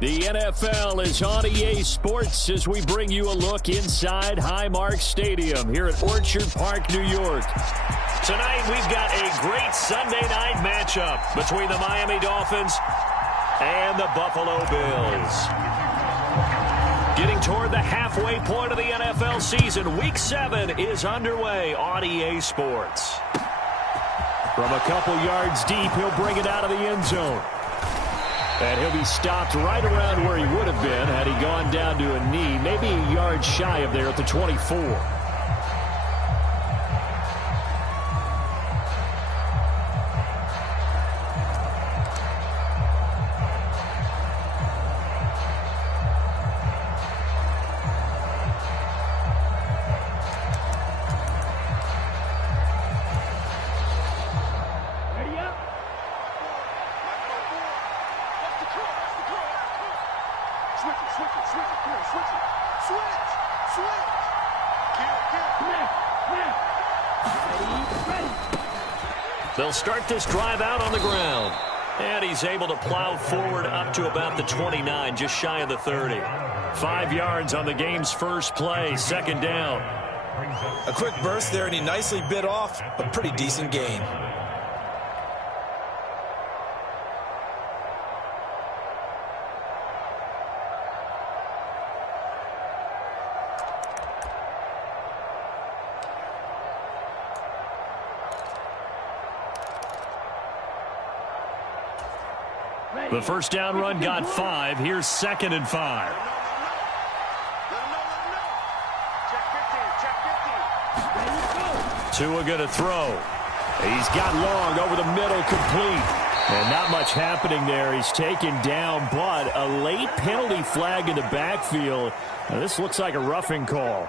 The NFL is on EA Sports as we bring you a look inside Highmark Stadium here at Orchard Park, New York. Tonight, we've got a great Sunday night matchup between the Miami Dolphins and the Buffalo Bills. Getting toward the halfway point of the NFL season, Week 7 is underway on EA Sports. From a couple yards deep, he'll bring it out of the end zone. And he'll be stopped right around where he would have been had he gone down to a knee, maybe a yard shy of there at the 24. They'll start this drive out on the ground. And he's able to plow forward up to about the 29, just shy of the 30. 5 yards on the game's first play, second down. A quick burst there, and he nicely bit off a pretty decent gain. The first down run got 5. Here's 2nd and 5. Tua going to throw. He's got long over the middle, complete. And not much happening there. He's taken down, but a late penalty flag in the backfield. Now, this looks like a roughing call.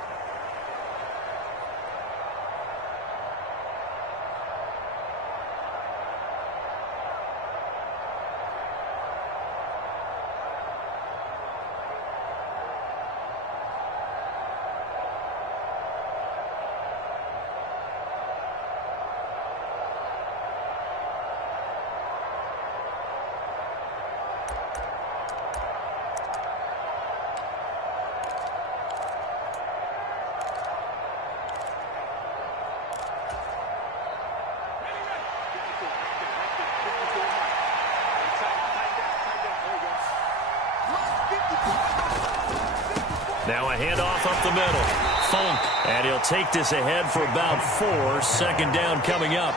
Now a handoff up the middle. Funk. And he'll take this ahead for about 4. 2nd down coming up.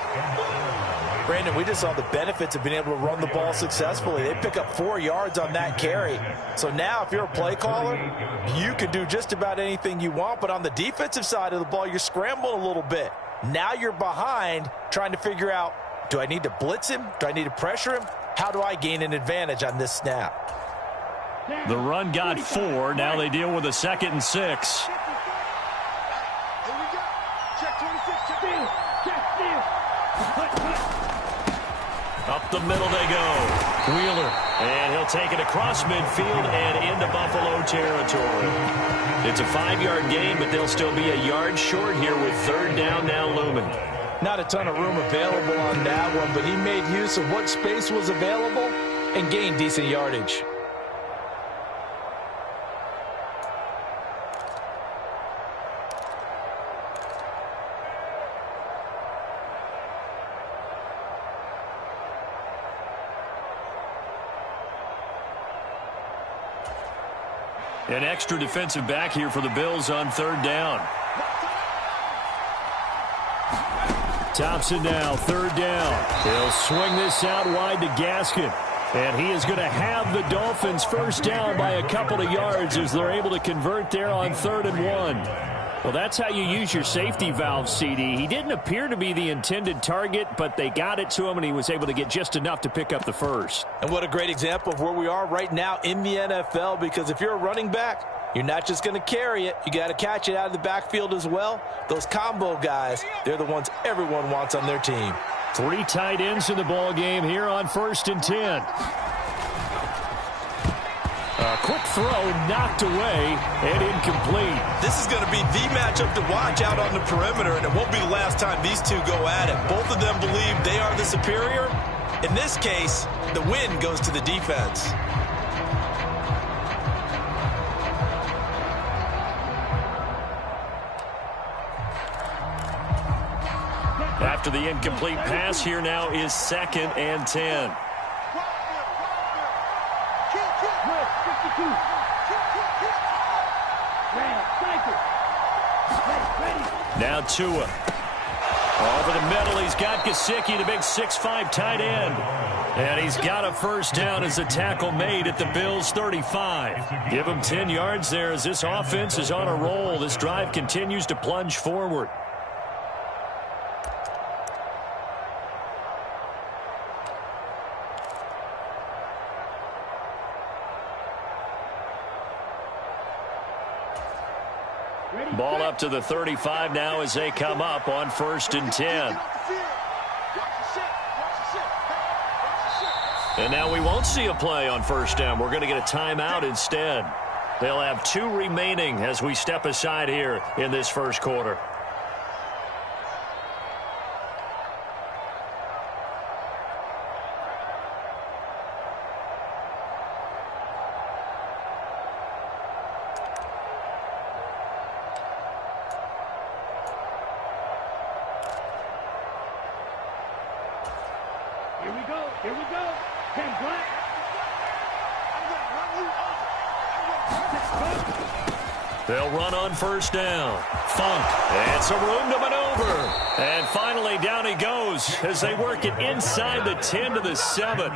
Brandon, we just saw the benefits of being able to run the ball successfully. They pick up 4 yards on that carry. So now if you're a play caller, you can do just about anything you want. But on the defensive side of the ball, you're scrambling a little bit. Now you're behind trying to figure out, do I need to blitz him? Do I need to pressure him? How do I gain an advantage on this snap? The run got 4. Now they deal with a 2nd and 6. Up the middle they go. Wheeler. And he'll take it across midfield and into Buffalo territory. It's a 5-yard gain, but they'll still be a yard short here with 3rd down now looming. Not a ton of room available on that one, but he made use of what space was available and gained decent yardage. An extra defensive back here for the Bills on 3rd down. Thompson now, 3rd down. He'll swing this out wide to Gaskin. And he is going to have the Dolphins first down by a couple of yards as they're able to convert there on 3rd and 1. Well, that's how you use your safety valve, CD. He didn't appear to be the intended target, but they got it to him, and he was able to get just enough to pick up the first. And what a great example of where we are right now in the NFL, because if you're a running back, you're not just going to carry it. You got to catch it out of the backfield as well. Those combo guys, they're the ones everyone wants on their team. 3 tight ends in the ball game here on 1st and 10. A quick throw knocked away and incomplete. This is going to be the matchup to watch out on the perimeter, and it won't be the last time these two go at it. Both of them believe they are the superior. In this case, the win goes to the defense. After the incomplete pass, here now is 2nd and 10. Now Tua. Over the middle, he's got Gesicki, the big 6'5" tight end. And he's got a first down as a tackle made at the Bills' 35. Give him 10 yards there as this offense is on a roll. This drive continues to plunge forward. Ball up to the 35 now as they come up on 1st and 10. And now we won't see a play on 1st down. We're going to get a timeout instead. They'll have 2 remaining as we step aside here in this first quarter. Here we go. Ken Black. They'll run on 1st down. Funk. And some room to maneuver. And finally down he goes as they work it inside the 10 to the 7.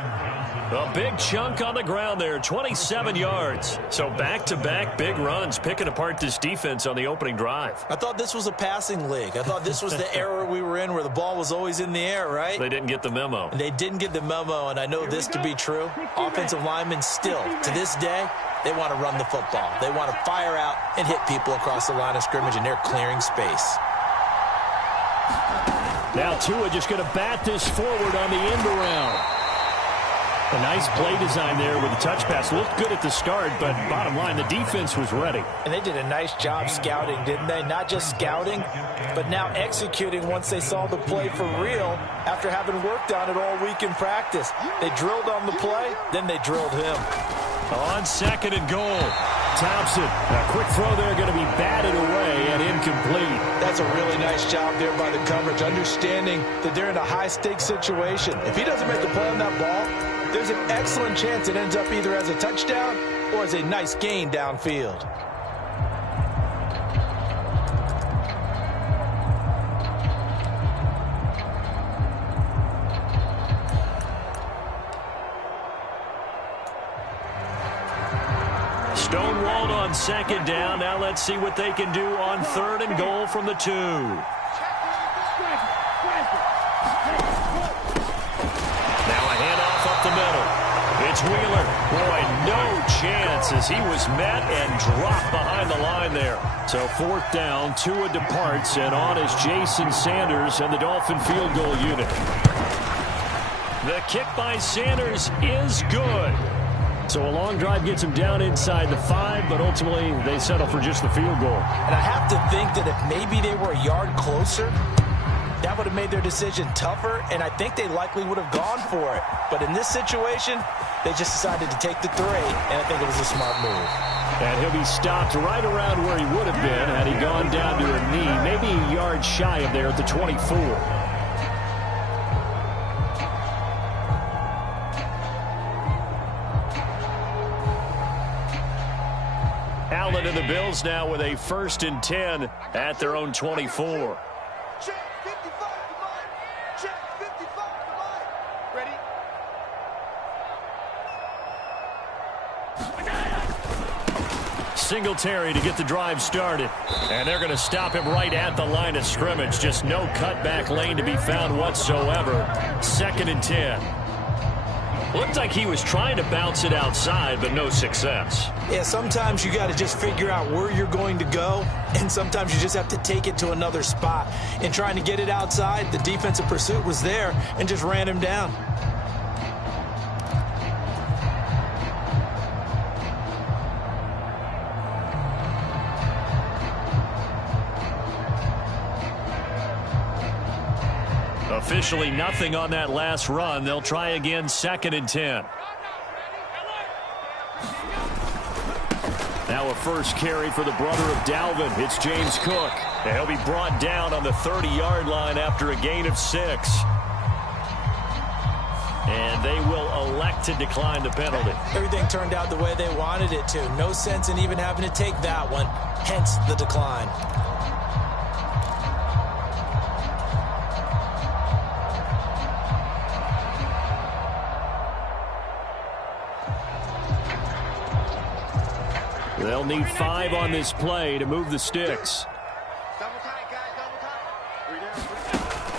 A big chunk on the ground there, 27 yards. So back-to-back big runs, picking apart this defense on the opening drive. I thought this was a passing league. I thought this was the era we were in where the ball was always in the air, right? They didn't get the memo. They didn't get the memo, and I know this to be true. Offensive linemen still, to this day, they want to run the football. They want to fire out and hit people across the line of scrimmage, and they're clearing space. Now Tua just going to bat this forward on the end around. A nice play design there with the touch pass. Looked good at the start, but bottom line, the defense was ready. And they did a nice job scouting, didn't they? Not just scouting, but now executing once they saw the play for real after having worked on it all week in practice. They drilled on the play, then they drilled him. On 2nd and goal. Thompson, a quick throw there, going to be batted away and incomplete. That's a really nice job there by the coverage, understanding that they're in a high-stakes situation. If he doesn't make a play on that ball, there's an excellent chance it ends up either as a touchdown or as a nice gain downfield. Stonewalled on 2nd down. Now let's see what they can do on 3rd and goal from the 2. The middle. It's Wheeler. Boy, no chance as he was met and dropped behind the line there. So 4th down, Tua departs, and on is Jason Sanders and the Dolphin field goal unit. The kick by Sanders is good. So a long drive gets him down inside the 5, but ultimately they settle for just the field goal. And I have to think that if maybe they were a yard closer, that would have made their decision tougher, and I think they likely would have gone for it. But in this situation, they just decided to take the 3, and I think it was a smart move. And he'll be stopped right around where he would have been had he gone down to a knee, maybe a yard shy of there at the 24. Allen and the Bills now with a 1st and 10 at their own 24. Singletary to get the drive started. And they're going to stop him right at the line of scrimmage. Just no cutback lane to be found whatsoever. 2nd and 10. Looked like he was trying to bounce it outside, but no success. Yeah, sometimes you got to just figure out where you're going to go, and sometimes you just have to take it to another spot. In trying to get it outside, the defensive pursuit was there and just ran him down. Officially nothing on that last run. They'll try again 2nd and 10. Now a first carry for the brother of Dalvin. It's James Cook. And he'll be brought down on the 30-yard line after a gain of 6. And they will elect to decline the penalty. Everything turned out the way they wanted it to. No sense in even having to take that one. Hence the decline. They'll need 5 on this play to move the sticks.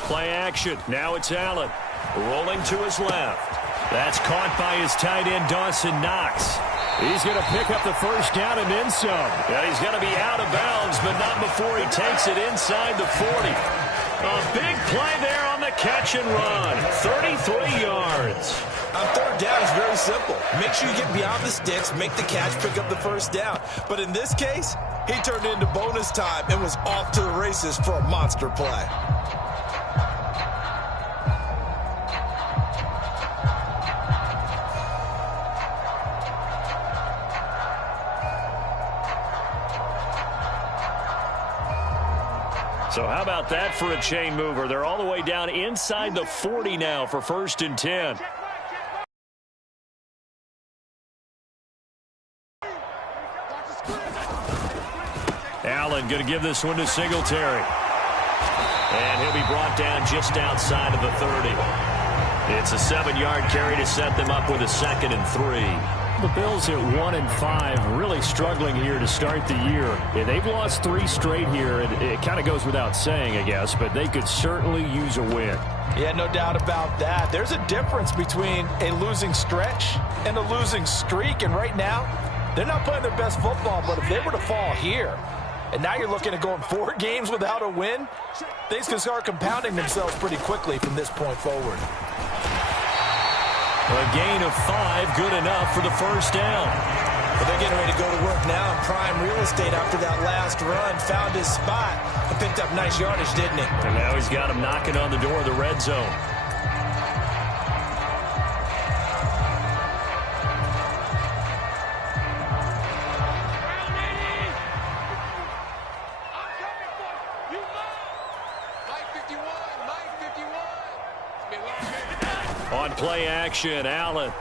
Play action. Now it's Allen. Rolling to his left. That's caught by his tight end, Dawson Knox. He's going to pick up the first down and then some. And he's going to be out of bounds, but not before he takes it inside the 40. A big play there on the catch and run. 33 yards. On third down, it's very simple. Make sure you get beyond the sticks, make the catch, pick up the first down. But in this case, he turned into bonus time and was off to the races for a monster play. So how about that for a chain mover? They're all the way down inside the 40 now for 1st and 10. Allen going to give this one to Singletary. And he'll be brought down just outside of the 30. It's a 7-yard carry to set them up with a 2nd and 3. The Bills at 1-5, really struggling here to start the year. Yeah, they've lost 3 straight here, and it kind of goes without saying, I guess, but they could certainly use a win. Yeah, no doubt about that. There's a difference between a losing stretch and a losing streak, and right now, they're not playing their best football, but if they were to fall here, and now you're looking at going 4 games without a win, things can start compounding themselves pretty quickly from this point forward. A gain of 5, good enough for the first down. But they're getting ready to go to work now in prime real estate after that last run. Found his spot and picked up nice yardage, didn't he? And now he's got him knocking on the door of the red zone. On play action, Allen.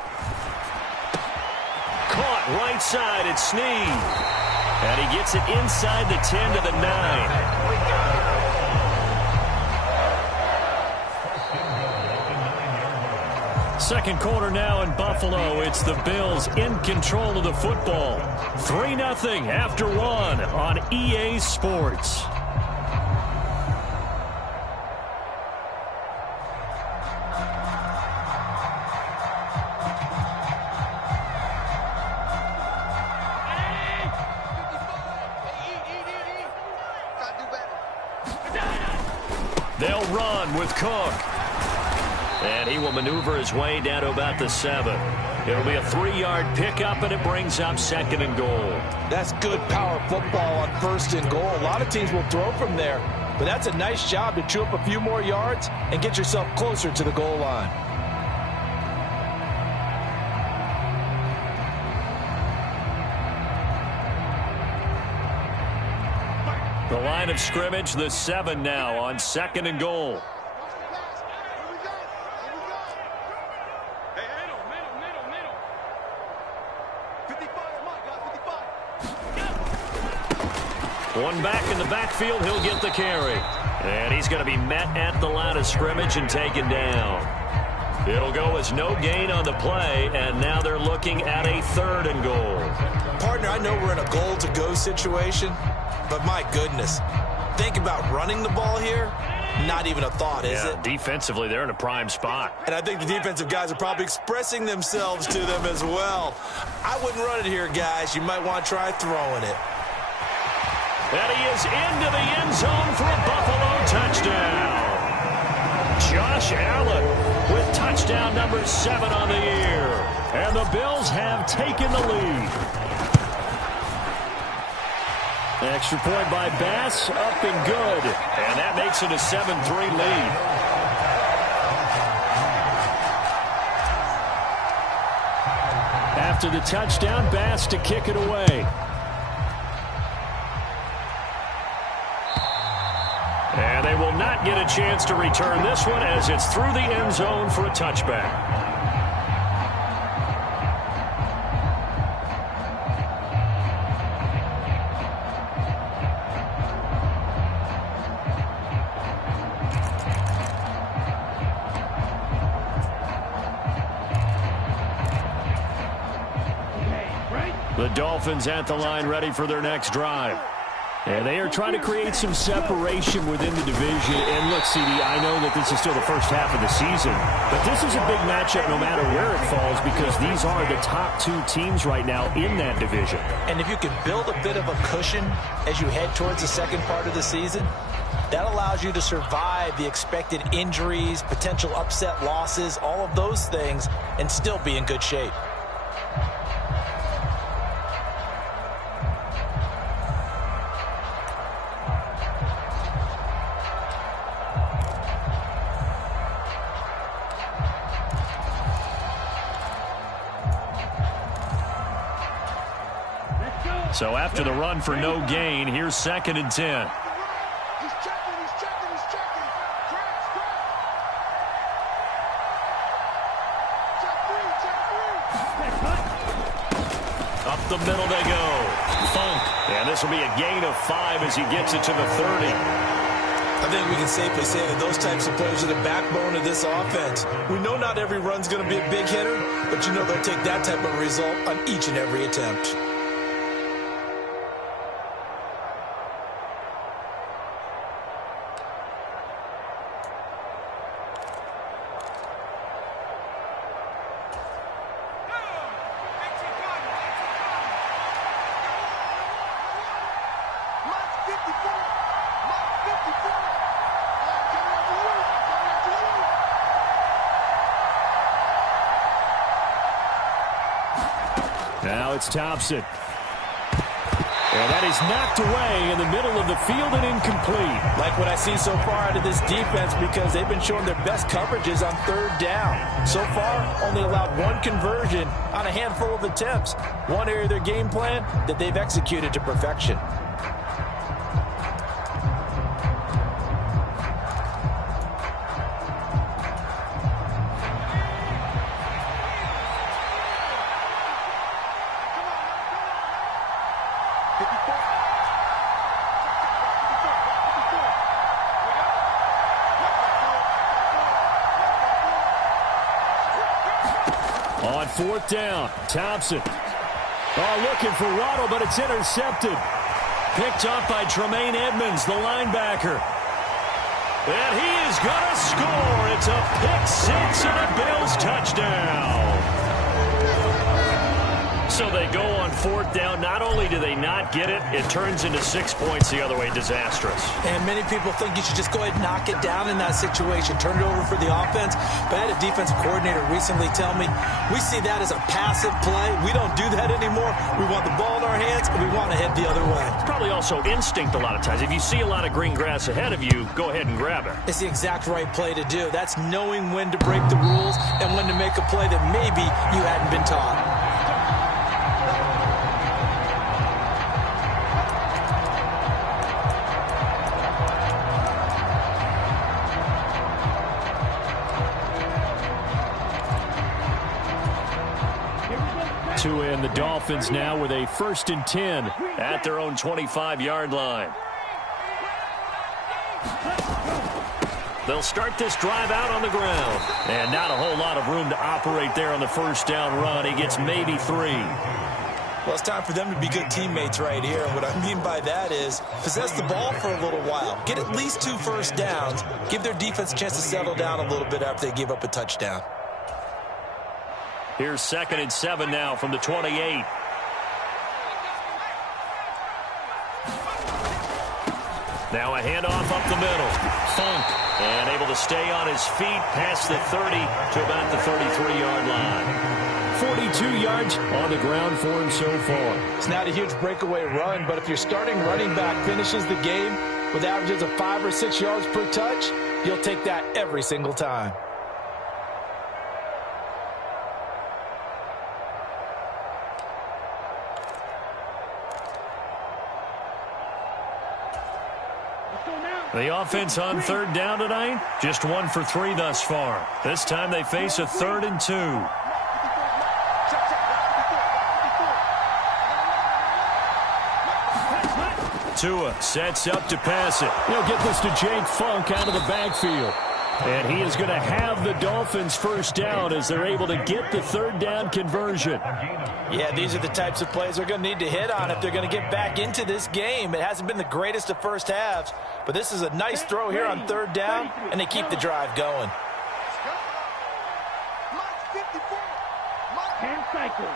Caught right side at Snead. And he gets it inside the 10 to the 9. Second quarter now in Buffalo. It's the Bills in control of the football. 3-0 after 1 on EA Sports. They'll run with Cook. And he will maneuver his way down to about the 7. It'll be a 3-yard pickup, and it brings up 2nd and goal. That's good power football on 1st and goal. A lot of teams will throw from there, but that's a nice job to chew up a few more yards and get yourself closer to the goal line. The line of scrimmage, the 7 now on 2nd and goal. One back in the backfield, he'll get the carry. And he's going to be met at the line of scrimmage and taken down. It'll go as no gain on the play, and now they're looking at a 3rd and goal. Partner, I know we're in a goal-to-go situation, but my goodness, think about running the ball here. Not even a thought, is it? Defensively, they're in a prime spot. And I think the defensive guys are probably expressing themselves to them as well. I wouldn't run it here, guys. You might want to try throwing it. And he is into the end zone for a Buffalo touchdown. Josh Allen with touchdown number 7 on the year. And the Bills have taken the lead. Extra point by Bass, up and good. And that makes it a 7-3 lead. After the touchdown, Bass to kick it away. And they will not get a chance to return this one as it's through the end zone for a touchback. The Dolphins at the line ready for their next drive. And they are trying to create some separation within the division. And look, CD, I know that this is still the first half of the season, but this is a big matchup no matter where it falls because these are the top two teams right now in that division. And if you can build a bit of a cushion as you head towards the second part of the season, that allows you to survive the expected injuries, potential upset losses, all of those things, and still be in good shape. So after the run for no gain, here's 2nd and 10. He's checking. Up the middle they go. Funk. And this will be a gain of 5 as he gets it to the 30. I think we can safely say that those types of players are the backbone of this offense. We know not every run's going to be a big hitter, but you know they'll take that type of result on each and every attempt. Now it's Thompson. And that is knocked away in the middle of the field and incomplete. Like what I see so far out of this defense because they've been showing their best coverages on 3rd down. So far, only allowed 1 conversion on a handful of attempts. One area of their game plan that they've executed to perfection. On 4th down, Thompson. Looking for Waddle, but it's intercepted. Picked up by Tremaine Edmonds, the linebacker. And he is going to score. It's a pick 6 and a Bills touchdown. So they go on 4th down. Not only do they not get it, it turns into 6 points the other way. Disastrous. And many people think you should just go ahead and knock it down in that situation. Turn it over for the offense. But I had a defensive coordinator recently tell me, we see that as a passive play. We don't do that anymore. We want the ball in our hands, and we want to head the other way. It's probably also instinct a lot of times. If you see a lot of green grass ahead of you, go ahead and grab it. It's the exact right play to do. That's knowing when to break the rules and when to make a play that maybe you hadn't been taught. And the Dolphins now with a 1st and 10 at their own 25-yard line. They'll start this drive out on the ground. And not a whole lot of room to operate there on the 1st down run. He gets maybe 3. Well, it's time for them to be good teammates right here. And what I mean by that is possess the ball for a little while. Get at least 2 first downs. Give their defense a chance to settle down a little bit after they give up a touchdown. Here's 2nd and 7 now from the 28. Now a handoff up the middle. Funk. And able to stay on his feet past the 30 to about the 33-yard line. 42 yards on the ground for him so far. It's not a huge breakaway run, but if your starting running back finishes the game with averages of 5 or 6 yards per touch, you'll take that every single time. Let's go now. The offense on third down tonight, just 1 for 3 thus far. This time they face a 3rd and 2. Tua sets up to pass it. He'll get this to Jake Funk out of the backfield. And he is going to have the Dolphins first down as they're able to get the 3rd down conversion. Yeah, these are the types of plays they're going to need to hit on if they're going to get back into this game. It hasn't been the greatest of first halves, but this is a nice throw here on 3rd down, and they keep the drive going. 10 cycles.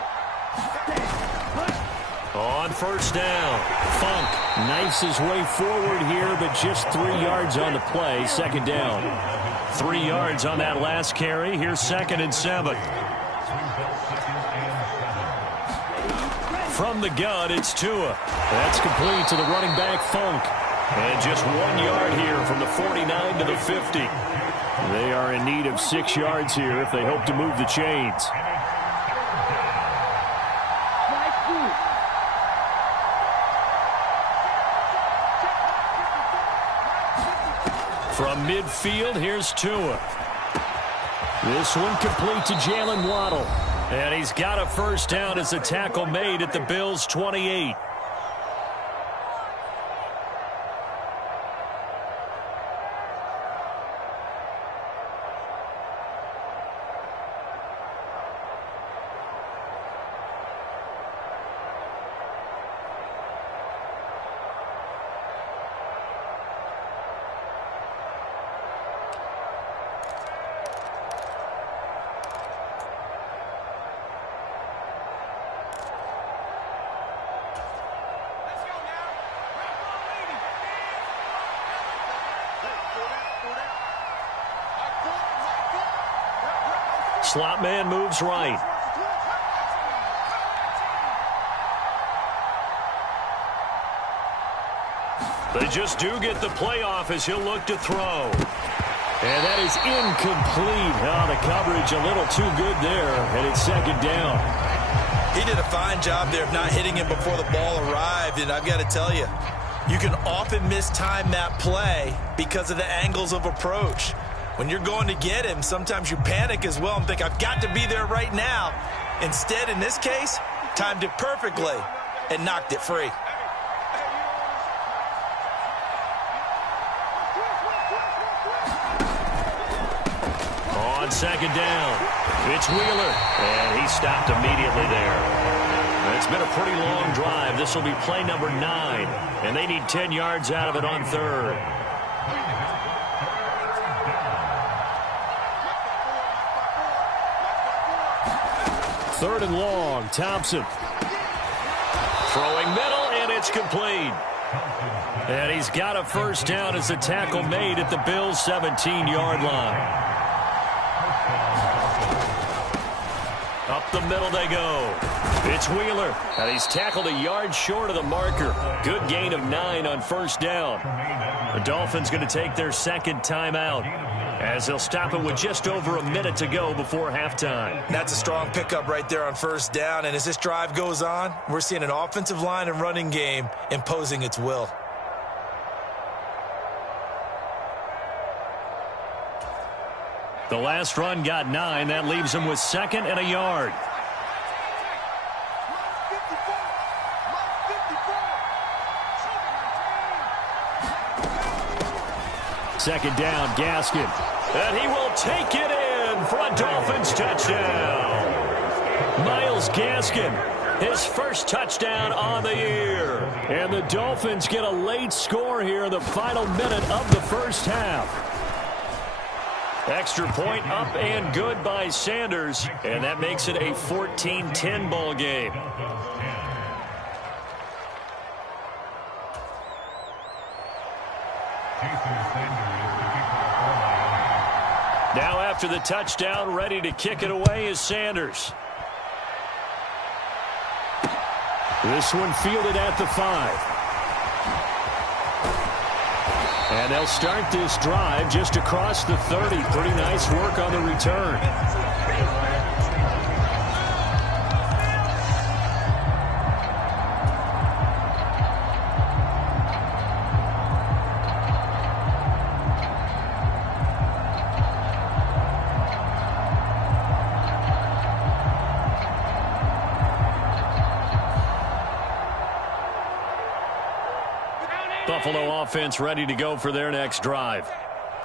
On first down, Funk Knifes his way forward here, but just 3 yards on the play. 2nd down. 3 yards on that last carry. Here's 2nd and 7. From the gun, it's Tua. That's complete to the running back, Funk. And just 1 yard here from the 49 to the 50. They are in need of 6 yards here if they hope to move the chains. From midfield, here's Tua. This one complete to Jalen Waddle. And he's got a first down as a tackle made at the Bills' 28. Slot man moves right. They just do get the playoff as he'll look to throw. And that is incomplete. Oh, the coverage a little too good there, and it's 2nd down. He did a fine job there of not hitting him before the ball arrived, and I've got to tell you, you can often mistime that play because of the angles of approach. When you're going to get him, sometimes you panic as well and think, I've got to be there right now. Instead, in this case, timed it perfectly and knocked it free. On 2nd down, it's Wheeler, and he stopped immediately there. It's been a pretty long drive. This will be play number 9, and they need 10 yards out of it on 3rd. 3rd and long, Thompson. Throwing middle, and it's complete. And he's got a first down as a tackle made at the Bills' 17-yard line. Up the middle they go. It's Wheeler, and he's tackled a yard short of the marker. Good gain of 9 on first down. The Dolphins going to take their 2nd timeout, as they'll stop it with just over a minute to go before halftime. That's a strong pickup right there on first down, and as this drive goes on, we're seeing an offensive line and running game imposing its will. The last run got 9. That leaves him with 2nd and a yard. Second down, Gaskin. And he will take it in for a Dolphins touchdown. Myles Gaskin, his first touchdown on the year. And the Dolphins get a late score here in the final minute of the first half. Extra point up and good by Sanders, and that makes it a 14-10 ball game. Now after the touchdown, ready to kick it away is Sanders. This one fielded at the 5. And they'll start this drive just across the 30. Pretty nice work on the return. Buffalo offense ready to go for their next drive.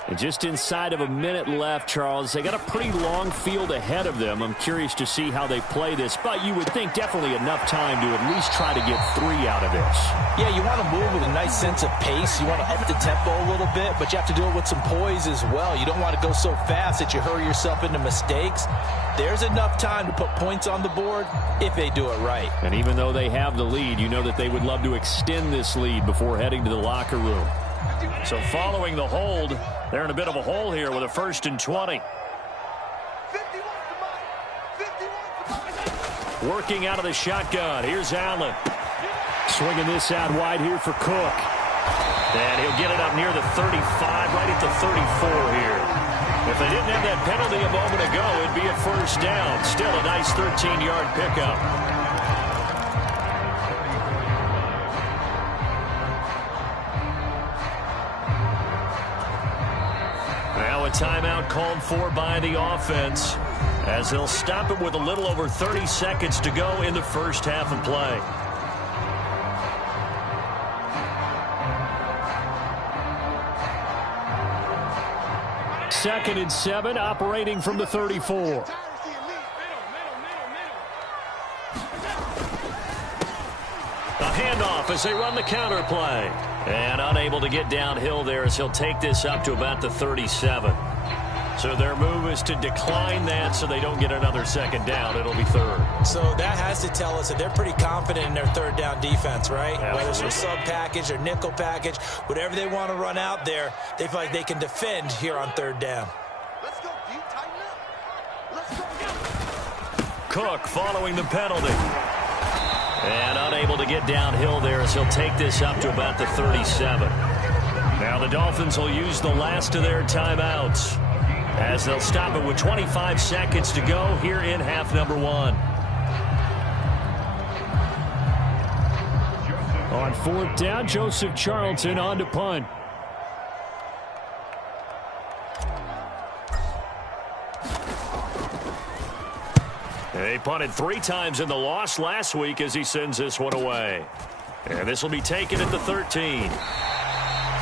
And just inside of a minute left, Charles. They got a pretty long field ahead of them. I'm curious to see how they play this, but you would think definitely enough time to at least try to get 3 out of this. Yeah, you want to move with a nice sense of pace. You want to up the tempo a little bit, but you have to do it with some poise as well. You don't want to go so fast that you hurry yourself into mistakes. There's enough time to put points on the board if they do it right. And even though they have the lead, you know that they would love to extend this lead before heading to the locker room. So following the hold, they're in a bit of a hole here with a 1st and 20. Working out of the shotgun. Here's Allen. Swinging this out wide here for Cook. And he'll get it up near the 35, right at the 34 here. If they didn't have that penalty a moment ago, it'd be a 1st down. Still a nice 13-yard pickup. Now a timeout called for by the offense, as they'll stop it with a little over 30 seconds to go in the first half of play. Second and 7, operating from the 34. A handoff as they run the counter play. And unable to get downhill there as he'll take this up to about the 37. So their move is to decline that so they don't get another 2nd down. It'll be 3rd. So that has to tell us that they're pretty confident in their 3rd down defense, right? Absolutely. Whether it's their sub package or nickel package, whatever they want to run out there, they feel like they can defend here on 3rd down. Let's go, D. Tighten up. Let's go. Cook following the penalty. And unable to get downhill there as he'll take this up to about the 37. Now the Dolphins will use the last of their timeouts, as they'll stop it with 25 seconds to go here in half number 1. On 4th down, Joseph Charlton on to punt. They punted 3 times in the loss last week as he sends this one away. And this will be taken at the 13.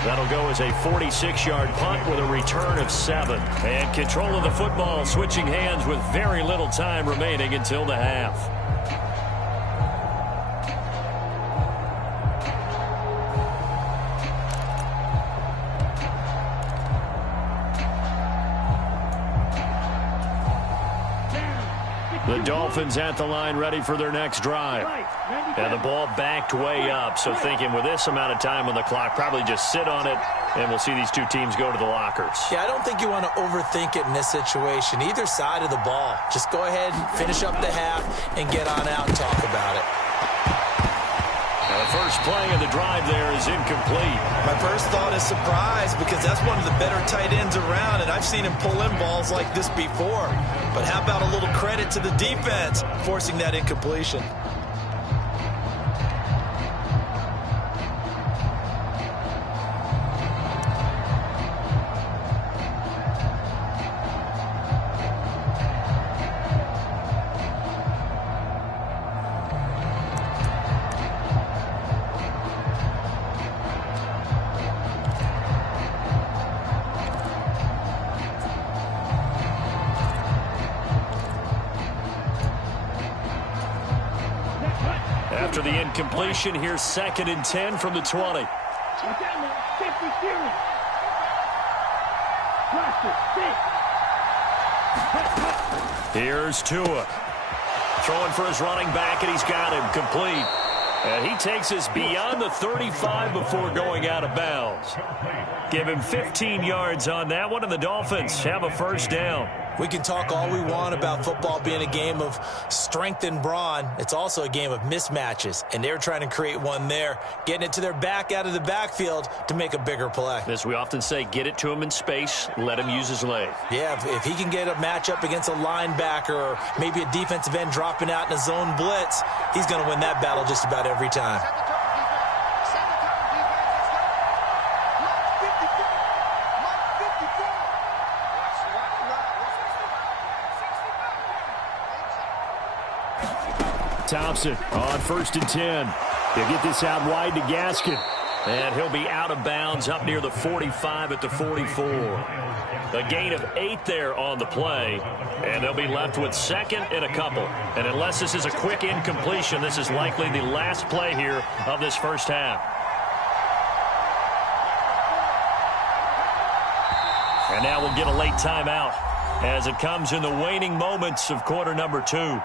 That'll go as a 46-yard punt with a return of 7. And control of the football switching hands with very little time remaining until the half. The Dolphins at the line ready for their next drive. And the ball backed way up. So thinking with this amount of time on the clock, probably just sit on it, and we'll see these 2 teams go to the lockers. Yeah, I don't think you want to overthink it in this situation. Either side of the ball. Just go ahead and finish up the half and get on out and talk about it. Now the first play of the drive there is incomplete. My first thought is surprise, because that's one of the better tight ends around, and I've seen him pull in balls like this before. But how about a little credit to the defense forcing that incompletion? After the incompletion, here's 2nd and 10 from the 20. Here's Tua. Throwing for his running back, and he's got him complete. And he takes us beyond the 35 before going out of bounds. Give him 15 yards on that one, and the Dolphins have a 1st down. We can talk all we want about football being a game of strength and brawn. It's also a game of mismatches, and they're trying to create one there, getting it to their back out of the backfield to make a bigger play. As we often say, get it to him in space, let him use his leg. Yeah, if he can get a matchup against a linebacker or maybe a defensive end dropping out in a zone blitz, he's going to win that battle just about every time. Thompson on 1st and 10. He'll get this out wide to Gaskin. And he'll be out of bounds up near the 45 at the 44. A gain of 8 there on the play. And they'll be left with second and a couple. And unless this is a quick incompletion, this is likely the last play here of this first half. And now we'll get a late timeout as it comes in the waning moments of quarter number 2.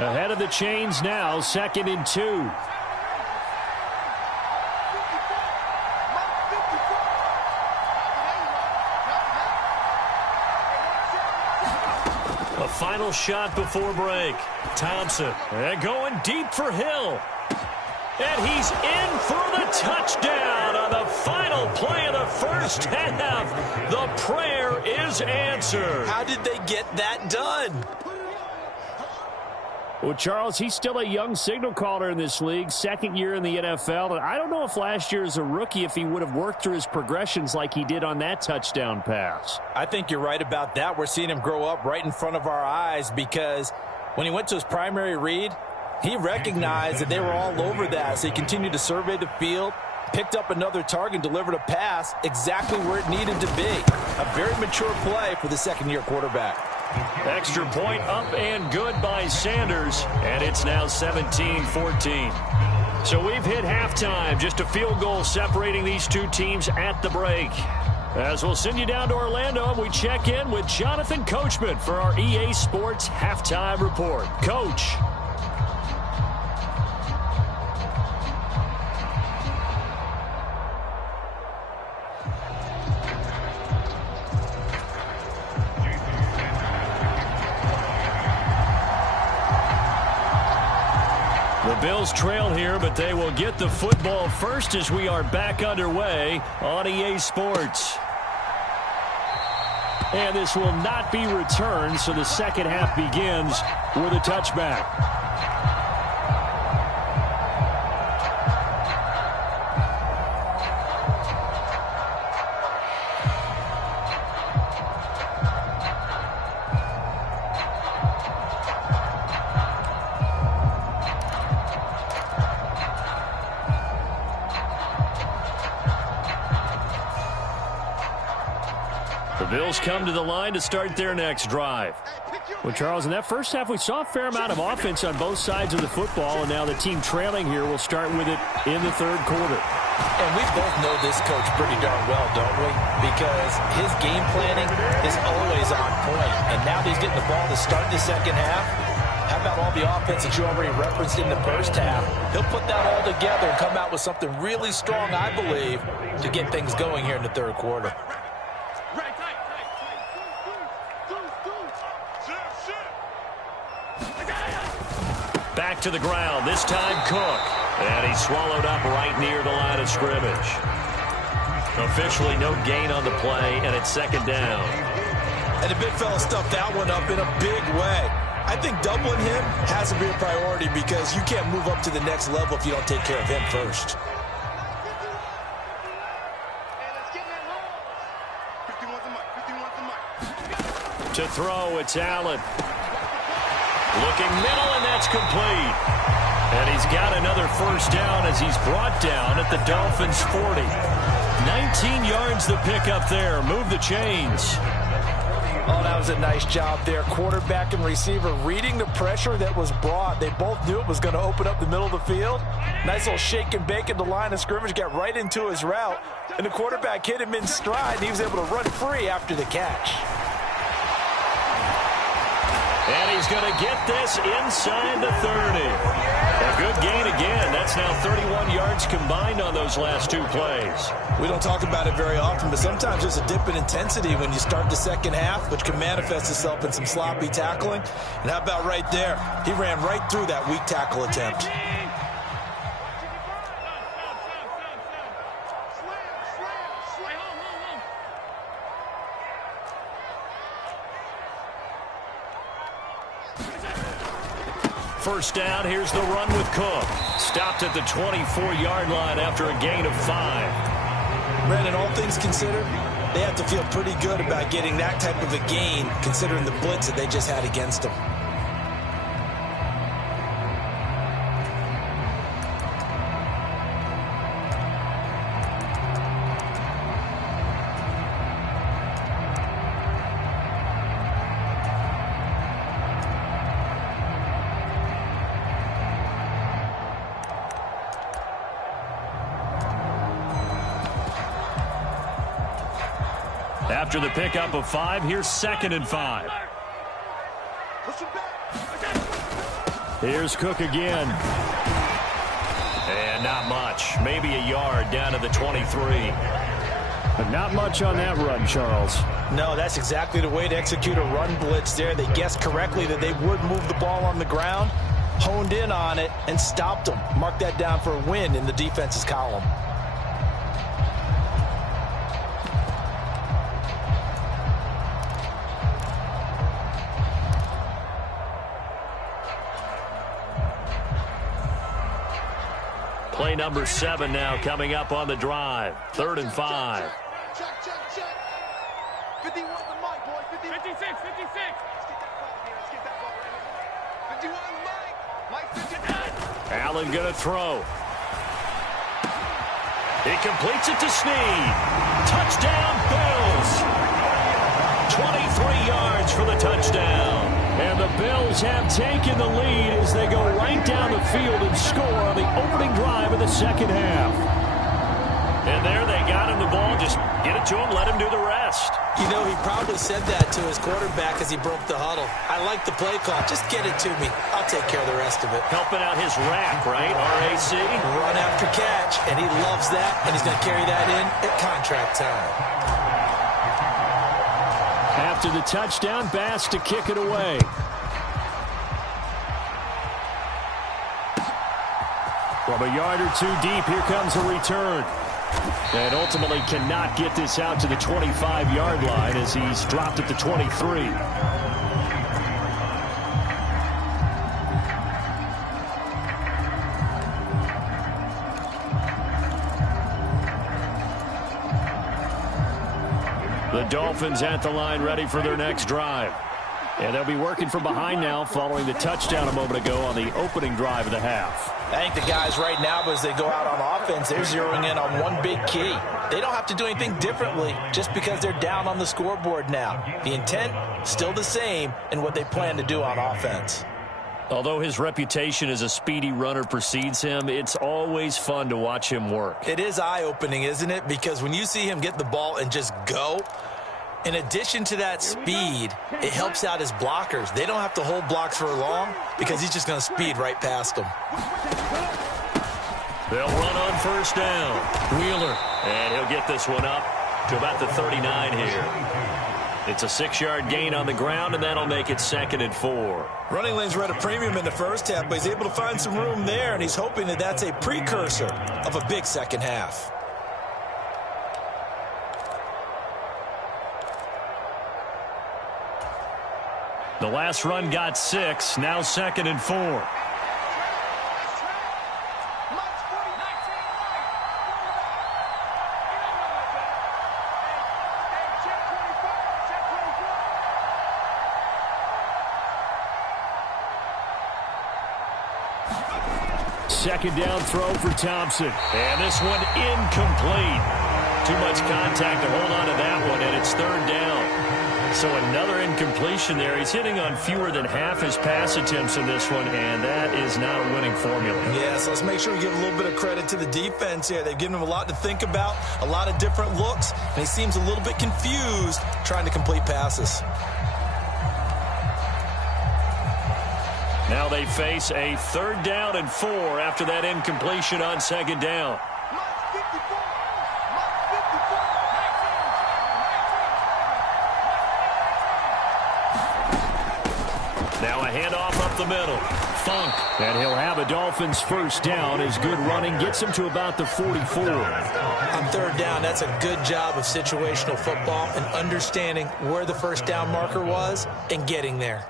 Ahead of the chains now, 2nd and 2. A final shot before break. Thompson and going deep for Hill. And he's in for the touchdown on the final play of the first half. The prayer is answered. How did they get that done? Well, Charles, he's still a young signal caller in this league, 2nd year in the NFL. And I don't know if last year as a rookie if he would have worked through his progressions like he did on that touchdown pass. I think you're right about that. We're seeing him grow up right in front of our eyes because when he went to his primary read, he recognized that they were all over that. So he continued to survey the field, picked up another target, delivered a pass exactly where it needed to be. A very mature play for the 2nd-year quarterback. Extra point up and good by Sanders, and it's now 17-14. So we've hit halftime, just a field goal separating these two teams at the break. As we'll send you down to Orlando, we check in with Jonathan Coachman for our EA Sports Halftime Report. Coach. The Bills trail here, but they will get the football first as we are back underway on EA Sports. And this will not be returned, so the second half begins with a touchback. Bills come to the line to start their next drive. Well, Charles, in that first half, we saw a fair amount of offense on both sides of the football, and now the team trailing here will start with it in the 3rd quarter. And we both know this coach pretty darn well, don't we? Because his game planning is always on point. And now that he's getting the ball to start the second half, how about all the offense that you already referenced in the first half? He'll put that all together and come out with something really strong, I believe, to get things going here in the 3rd quarter. Back to the ground, this time Cook. And he's swallowed up right near the line of scrimmage. Officially no gain on the play, and it's 2nd down. And the big fella stuffed that one up in a big way. I think doubling him has to be a priority because you can't move up to the next level if you don't take care of him first. To throw, it's Allen. Looking middle, and that's complete. And he's got another first down as he's brought down at the Dolphins' 40. 19 yards the pickup there. Move the chains. Oh, that was a nice job there. Quarterback and receiver reading the pressure that was brought. They both knew it was going to open up the middle of the field. Nice little shake and bake at the line of scrimmage. Got right into his route. And the quarterback hit him in stride, and he was able to run free after the catch. And he's going to get this inside the 30. A good gain again. That's now 31 yards combined on those last 2 plays. We don't talk about it very often, but sometimes there's a dip in intensity when you start the second half, which can manifest itself in some sloppy tackling. And how about right there? He ran right through that weak tackle attempt. first down. Here's the run with Cook. Stopped at the 24-yard line after a gain of 5. Brandon, all things considered, they have to feel pretty good about getting that type of a gain, considering the blitz that they just had against them. After the pickup of 5, here's 2nd and 5. Here's Cook again. And not much. Maybe a yard down to the 23. But not much on that run, Charles. No, that's exactly the way to execute a run blitz there. They guessed correctly that they would move the ball on the ground, honed in on it, and stopped them. Mark that down for a win in the defense's column. Play number 7 now coming up on the drive. 3rd and 5. Check. 51 on the mic, boy. 56. Let's get that ball here. Let's get that ball right here. 51 on the mic. Mike 59. Allen going to throw. He completes it to Snead. Touchdown, Bills. 23 yards for the touchdown. And the Bills have taken the lead as they go right down the field and score on the opening drive of the second half. And there they got him the ball. Just get it to him, let him do the rest. You know, he probably said that to his quarterback as he broke the huddle. I like the play call. Just get it to me. I'll take care of the rest of it. Helping out his rack, right? RAC. Run after catch, and he loves that, and he's going to carry that in at contract time. After the touchdown, Bass to kick it away. From a yard or 2 deep, here comes a return. And ultimately cannot get this out to the 25-yard line as he's dropped at the 23. The Dolphins at the line ready for their next drive. And they'll be working from behind now following the touchdown a moment ago on the opening drive of the half. I think the guys right now, as they go out on offense, they're zeroing in on one big key. They don't have to do anything differently just because they're down on the scoreboard now. The intent, still the same in what they plan to do on offense. Although his reputation as a speedy runner precedes him, it's always fun to watch him work. It is eye-opening, isn't it? Because when you see him get the ball and just go, in addition to that speed, it helps out his blockers. They don't have to hold blocks for long because he's just going to speed right past them. They'll run on first down. Wheeler. And he'll get this one up to about the 39 here. It's a 6-yard gain on the ground, and that'll make it 2nd and 4. Running lanes were at a premium in the first half, but he's able to find some room there, and he's hoping that that's a precursor of a big second half. The last run got 6, now 2nd and 4. Second down throw for Thompson. And this one incomplete. Too much contact to hold on to that one, and it's 3rd down. So another incompletion there. He's hitting on fewer than half his pass attempts in this one, and that is not a winning formula. Yes, let's make sure we give a little bit of credit to the defense here. They've given him a lot to think about, a lot of different looks, and he seems a little bit confused trying to complete passes. Now they face a 3rd down and 4 after that incompletion on 2nd down. Now a handoff up the middle. Funk. And he'll have a Dolphins first down as good running gets him to about the 44. On 3rd down, that's a good job of situational football and understanding where the first down marker was and getting there.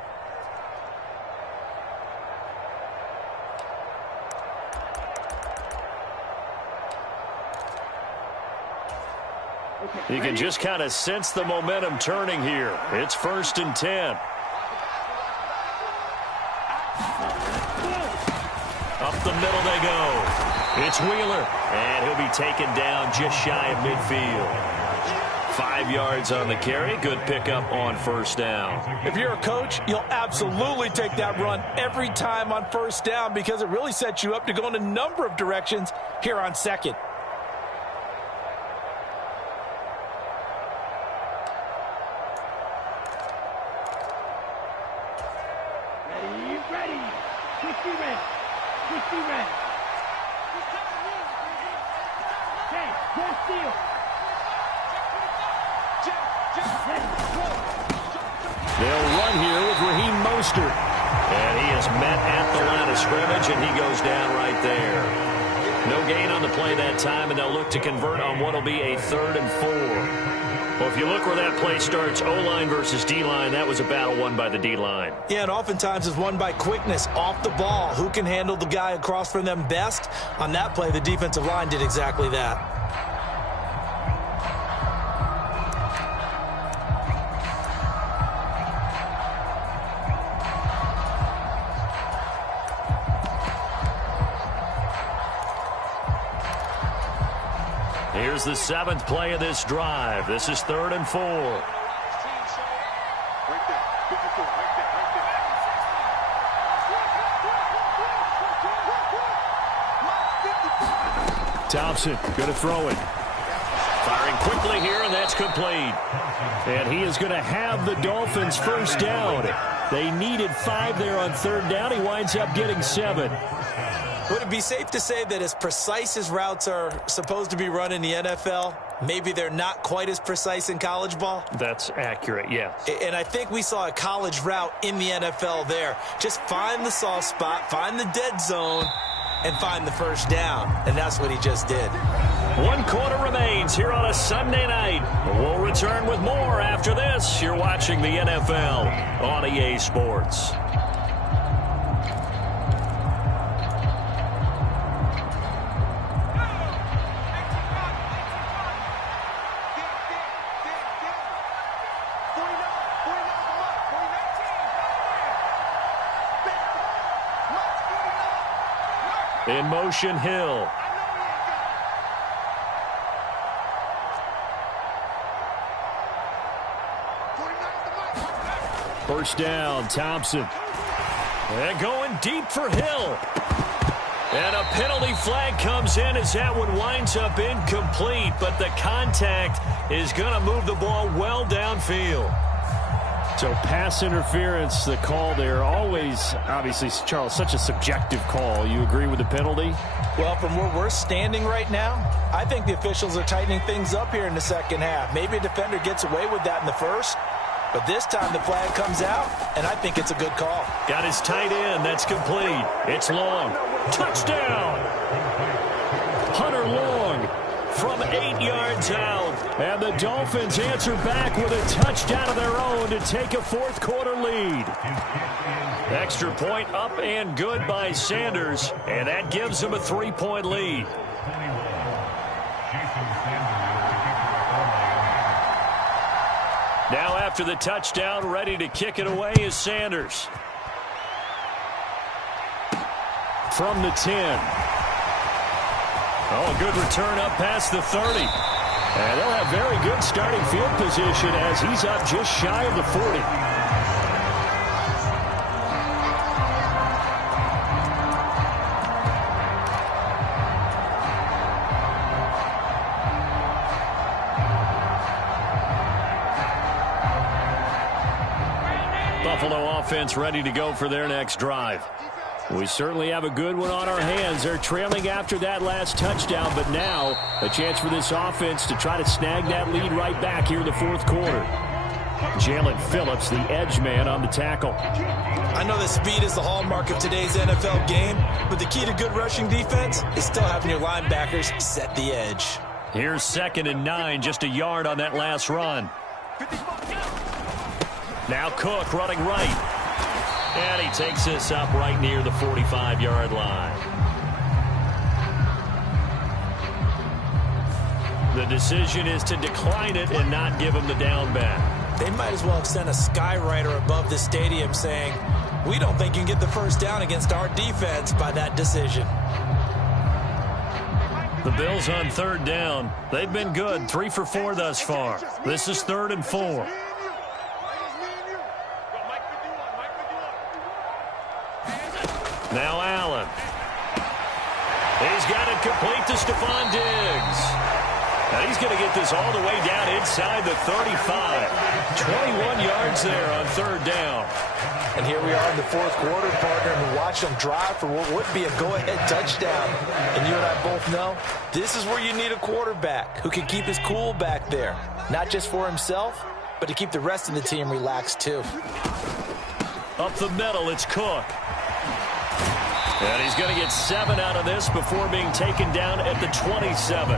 You can just kind of sense the momentum turning here. It's 1st and 10. Up the middle they go. It's Wheeler, and he'll be taken down just shy of midfield. 5 yards on the carry. Good pickup on 1st down. If you're a coach, you'll absolutely take that run every time on 1st down because it really sets you up to go in a number of directions here on 2nd. Ready. Quickly ready. Okay, go steal. They'll run here with Raheem Mostert. And he is met at the line of scrimmage, and he goes down right there. No gain on the play that time, and they'll look to convert on what will be a 3rd and 4. Well, if you look where that play starts, O-line versus D-line, that was a battle won by the D-line. Yeah, and oftentimes it's won by quickness off the ball. Who can handle the guy across from them best? On that play, the defensive line did exactly that. Here's the 7th play of this drive. This is 3rd and 4. Thompson going to throw it. Firing quickly here, and that's complete. And he is going to have the Dolphins 1st down. They needed 5 there on 3rd down. He winds up getting 7. Would it be safe to say that as precise as routes are supposed to be run in the NFL, maybe they're not quite as precise in college ball? That's accurate, yes. And I think we saw a college route in the NFL there. Just find the soft spot, find the dead zone, and find the 1st down. And that's what he just did. 1 quarter remains here on a Sunday night. We'll return with more after this. You're watching the NFL on EA Sports. In motion, Hill. First down, Thompson. And going deep for Hill. And a penalty flag comes in as that one winds up incomplete, but the contact is going to move the ball well downfield. So pass interference, the call there, always, obviously, Charles, such a subjective call. You agree with the penalty? Well, from where we're standing right now, I think the officials are tightening things up here in the 2nd half. Maybe a defender gets away with that in the 1st, but this time the flag comes out, and I think it's a good call. Got his tight end. That's complete. It's Long. Touchdown! Hunter Long from 8 yards out. And the Dolphins answer back with a touchdown of their own to take a 4th quarter lead. Extra point up and good by Sanders, and that gives them a 3-point lead. Now after the touchdown, ready to kick it away is Sanders. From the 10. Oh, a good return up past the 30. And they'll have very good starting field position as he's up just shy of the 40. Buffalo offense ready to go for their next drive. We certainly have a good one on our hands. They're trailing after that last touchdown, but now a chance for this offense to try to snag that lead right back here in the 4th quarter. Jalen Phillips, the edge man on the tackle. I know that speed is the hallmark of today's NFL game, but the key to good rushing defense is still having your linebackers set the edge. Here's 2nd and 9, just a yard on that last run. Now Cook running right. And he takes this up right near the 45-yard line. The decision is to decline it and not give him the down back. They might as well have sent a skywriter above the stadium saying, we don't think you can get the first down against our defense by that decision. The Bills on third down. They've been good, 3 for 4 thus far. This is 3rd and 4. Now Allen. He's got it complete to Stephon Diggs. And he's going to get this all the way down inside the 35. 21 yards there on third down. And here we are in the fourth quarter, partner, and watch them drive for what would be a go-ahead touchdown. And you and I both know this is where you need a quarterback who can keep his cool back there. Not just for himself, but to keep the rest of the team relaxed too. Up the middle, it's Cook. And he's going to get 7 out of this before being taken down at the 27.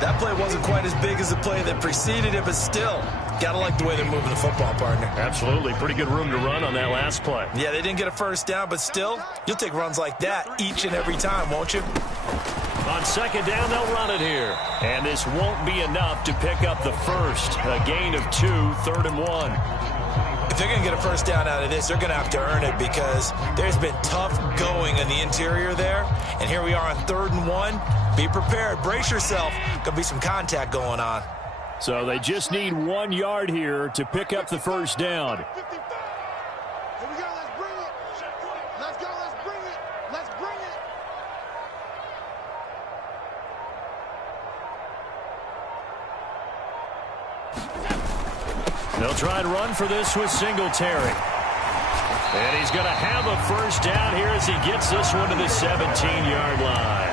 That play wasn't quite as big as the play that preceded it, but still, got to like the way they're moving the football, partner. Absolutely. Pretty good room to run on that last play. Yeah, they didn't get a first down, but still, you'll take runs like that each and every time, won't you? On second down, they'll run it here. And this won't be enough to pick up the first. A gain of 2, 3rd and 1. If they're going to get a first down out of this, they're going to have to earn it because there's been tough going in the interior there. And here we are on 3rd and 1. Be prepared. Brace yourself. Going to be some contact going on. So they just need 1 yard here to pick up the first down. Here we go. Let's bring it. Let's go. Let's bring it. Let's bring it. They'll try and run for this with Singletary. And he's going to have a first down here as he gets this one to the 17-yard line.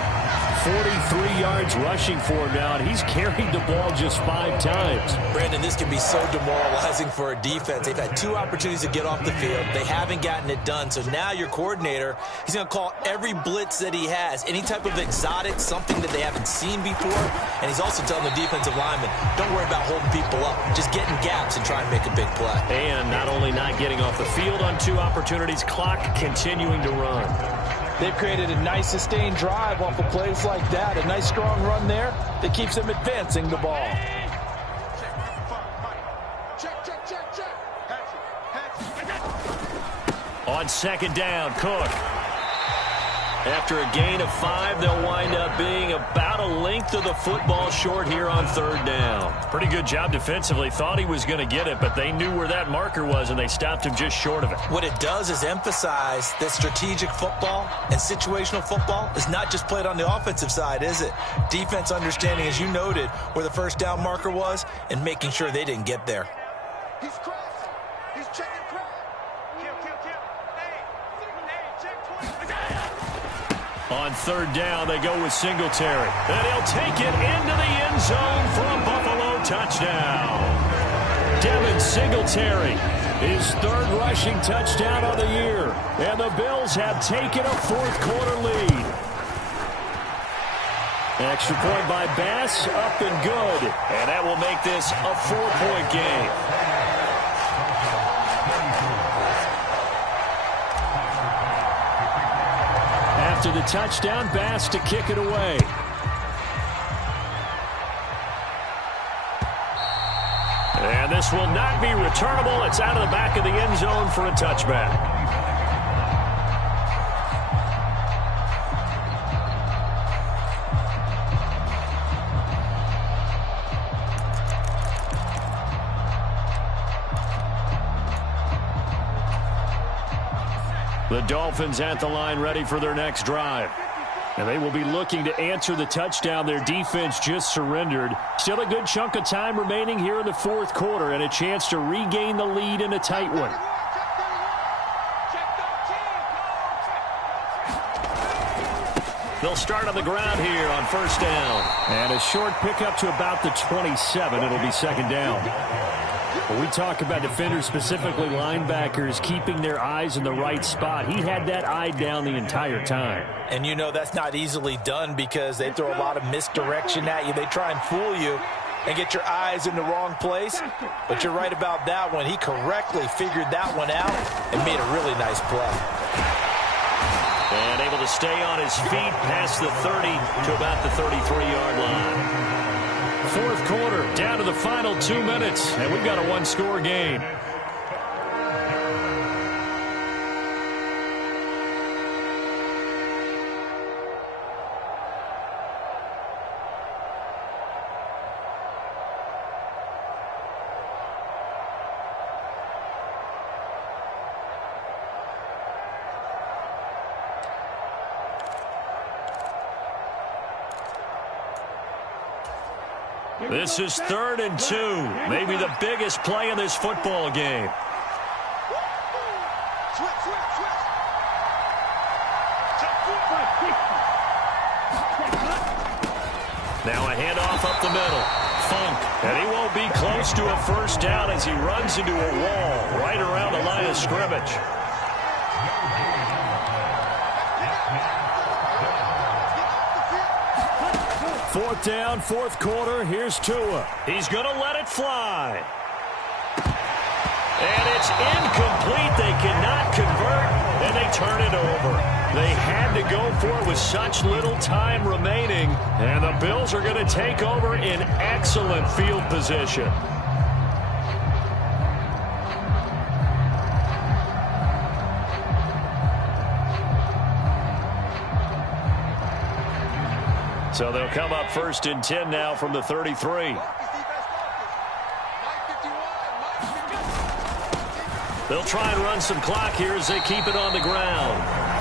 43 yards rushing for him now, and he's carried the ball just 5 times. Brandon, this can be so demoralizing for a defense. They've had 2 opportunities to get off the field. They haven't gotten it done. So now your coordinator, he's going to call every blitz that he has, any type of exotic, something that they haven't seen before. And he's also telling the defensive lineman, don't worry about holding people up. Just get in gaps and try and make a big play. And not only not getting off the field on 2 opportunities, clock continuing to run. They've created a nice sustained drive off of plays like that. A nice strong run there that keeps them advancing the ball. On second down, Cook. After a gain of 5, they'll wind up being about a length of the football short here on third down. Pretty good job defensively. Thought he was going to get it, but they knew where that marker was, and they stopped him just short of it. What it does is emphasize that strategic football and situational football is not just played on the offensive side, is it? Defense understanding, as you noted, where the first down marker was and making sure they didn't get there. He's crossed. He's checking cross. Kill. Hey, check 20. On third down, they go with Singletary. And he'll take it into the end zone for a Buffalo touchdown. Devin Singletary, his 3rd rushing touchdown of the year. And the Bills have taken a fourth quarter lead. Extra point by Bass, up and good. And that will make this a 4-point game. After the touchdown, Bass to kick it away. And this will not be returnable. It's out of the back of the end zone for a touchback. The Dolphins at the line ready for their next drive. And they will be looking to answer the touchdown their defense just surrendered. Still a good chunk of time remaining here in the fourth quarter and a chance to regain the lead in a tight one. They'll start on the ground here on first down. And a short pickup to about the 27. It'll be second down. When we talk about defenders, specifically linebackers, keeping their eyes in the right spot, he had that eye down the entire time. And you know that's not easily done because they throw a lot of misdirection at you. They try and fool you and get your eyes in the wrong place. But you're right about that one. He correctly figured that one out and made a really nice play. And able to stay on his feet past the 30 to about the 33-yard line. Fourth quarter, down to the final 2 minutes, and we've got a one-score game. This is 3rd and 2. Maybe the biggest play in this football game. Now a handoff up the middle. Funk. And he won't be close to a first down as he runs into a wall right around the line of scrimmage. Fourth down, fourth quarter. Here's Tua. He's going to let it fly. And it's incomplete. They cannot convert, and they turn it over. They had to go for it with such little time remaining, and the Bills are going to take over in excellent field position. So they'll come up 1st and 10 now from the 33. They'll try and run some clock here as they keep it on the ground.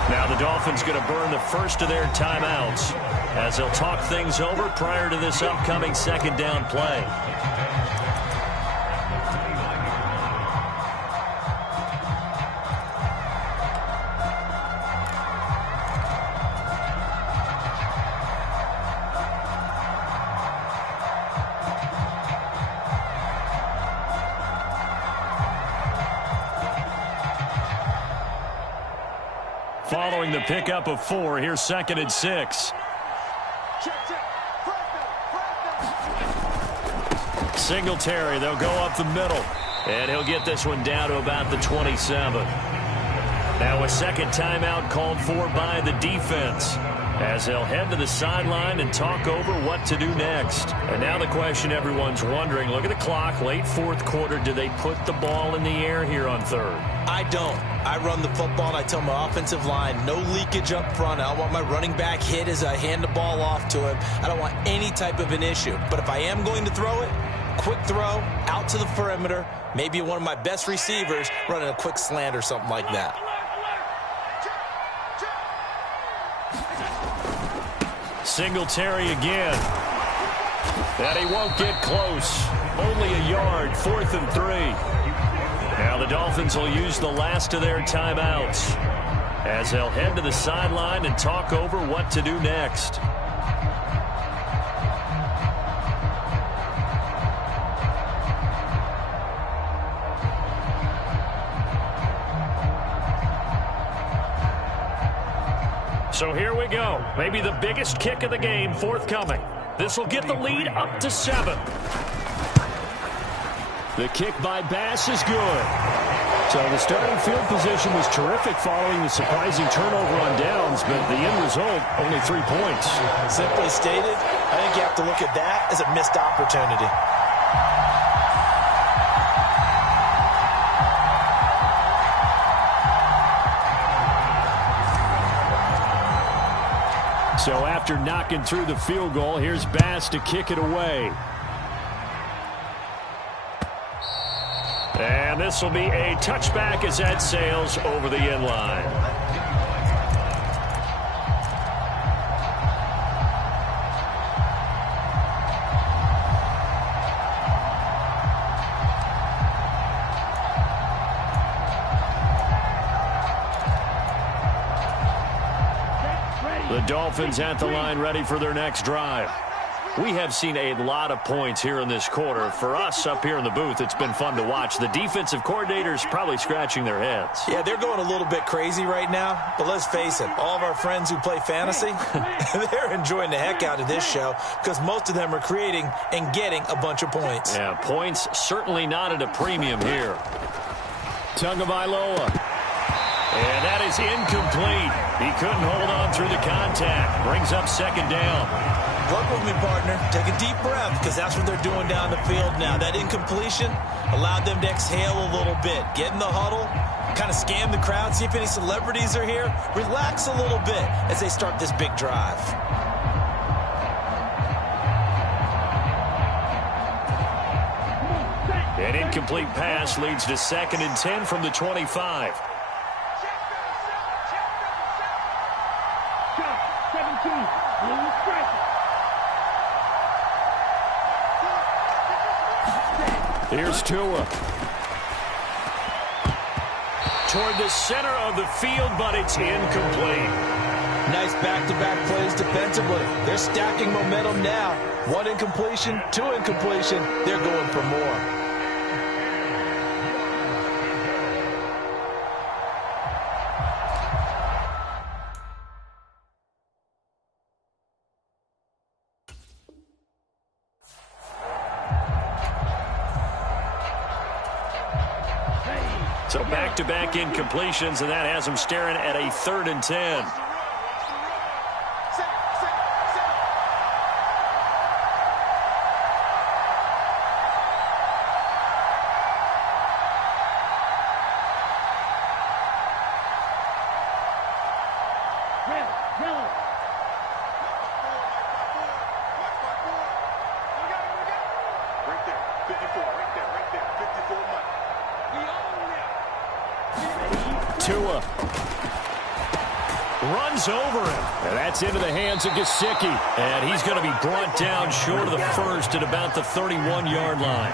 Now the Dolphins going to burn the first of their timeouts as they'll talk things over prior to this upcoming second down play. Following the pickup of 4, here's 2nd and 6. Singletary, they'll go up the middle. And he'll get this one down to about the 27. Now a second timeout called for by the defense, as they'll head to the sideline and talk over what to do next. And now the question everyone's wondering, look at the clock, late fourth quarter, do they put the ball in the air here on 3rd? I don't. I run the football and I tell my offensive line, no leakage up front. I don't want my running back hit as I hand the ball off to him. I don't want any type of an issue. But if I am going to throw it, quick throw, out to the perimeter, maybe one of my best receivers running a quick slant or something like that. Singletary again. And he won't get close. Only a yard, 4th and 3. Now the Dolphins will use the last of their timeouts as they'll head to the sideline and talk over what to do next. So here we go. Maybe the biggest kick of the game forthcoming. This will get the lead up to 7. The kick by Bass is good. So the starting field position was terrific following the surprising turnover on downs, but the end result, only 3 points. Simply stated, I think you have to look at that as a missed opportunity. So after knocking through the field goal, here's Bass to kick it away. And this will be a touchback as that sails over the end line. The Dolphins at the line ready for their next drive. We have seen a lot of points here in this quarter. For us up here in the booth, it's been fun to watch. The defensive coordinators probably scratching their heads. Yeah, they're going a little bit crazy right now, but let's face it, all of our friends who play fantasy, they're enjoying the heck out of this show because most of them are creating and getting a bunch of points. Yeah, points certainly not at a premium here. Tagovailoa. And that is incomplete. He couldn't hold on through the contact. Brings up 2nd down. Work with me, partner. Take a deep breath, because that's what they're doing down the field now. That incompletion allowed them to exhale a little bit. Get in the huddle, kind of scan the crowd, see if any celebrities are here. Relax a little bit as they start this big drive. An incomplete pass leads to 2nd and 10 from the 25. Here's Tua. Toward the center of the field, but it's incomplete. Nice back-to-back plays defensively. They're stacking momentum now. 1 incompletion, 2 incompletion. They're going for more. So back-to-back incompletions, and that has them staring at a 3rd and 10. Tua runs over him. And that's into the hands of Gesicki. And he's going to be brought down short of the first at about the 31-yard line.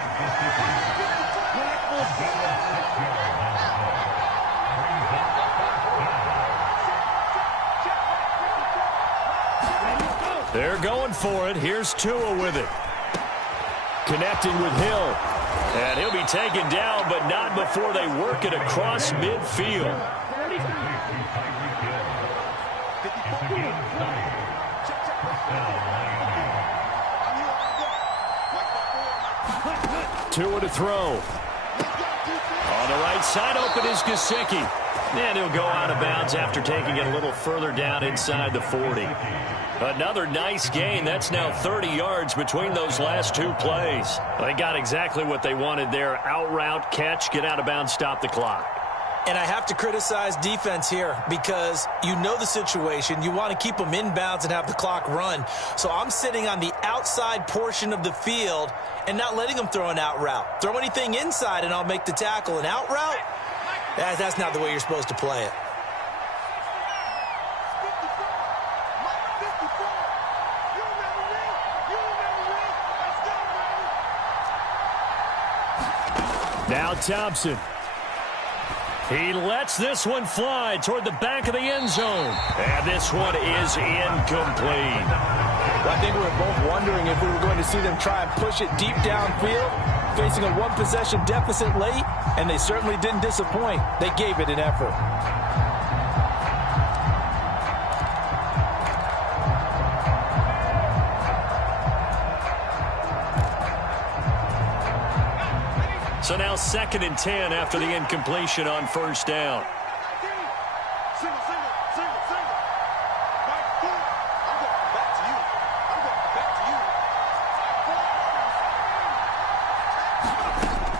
They're going for it. Here's Tua with it. Connecting with Hill. And he'll be taken down, but not before they work it across midfield. Tua to throw. On the right side, open is Gesicki. And he'll go out of bounds after taking it a little further down inside the 40. Another nice gain. That's now 30 yards between those last 2 plays. They got exactly what they wanted there. Out route, catch, get out of bounds, stop the clock. And I have to criticize defense here because you know the situation. You want to keep them inbounds and have the clock run. So I'm sitting on the outside portion of the field and not letting them throw an out route. Throw anything inside and I'll make the tackle. An out route? That's not the way you're supposed to play it. Now Thompson. He lets this one fly toward the back of the end zone. And this one is incomplete. I think we were both wondering if we were going to see them try and push it deep downfield, facing a 1-possession deficit late, and they certainly didn't disappoint. They gave it an effort. So now 2nd and 10 after the incompletion on 1st down.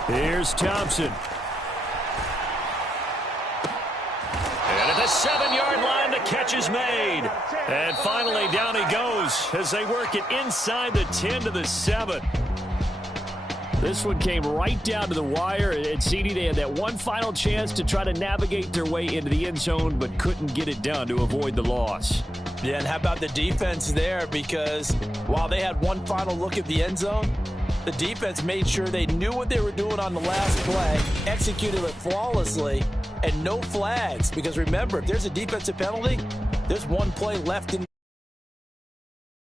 Here's Thompson. And at the 7-yard line, the catch is made. And finally, down he goes as they work it inside the 10 to the 7. This one came right down to the wire. At CD, they had that one final chance to try to navigate their way into the end zone, but couldn't get it done to avoid the loss. Yeah, and how about the defense there? Because while they had one final look at the end zone, the defense made sure they knew what they were doing on the last play, executed it flawlessly, and no flags. Because remember, if there's a defensive penalty, there's one play left in